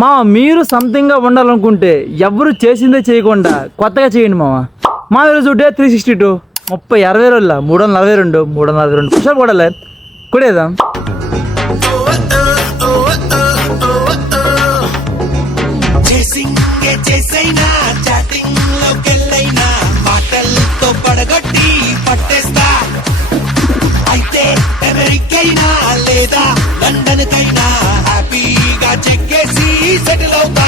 మామ మీరు సంథింగ్గా ఉండాలనుకుంటే ఎవరు చేసిందే చేయకుండా కొత్తగా చేయండి మామ. మా ఈరోజు డే 362 60 రోజుల 342 342 పుషాలు కొడాలి కొడేదాం. చేసైనా చాటింగ్ లోకెళ్ళైనా మాటలతో పడగొట్టి పట్టేస్తా. అయితే అమెరికైనా లేదా లండన్ కైనా హ్యాపీగా చెక్కేసి సెటిల్ అవుతా.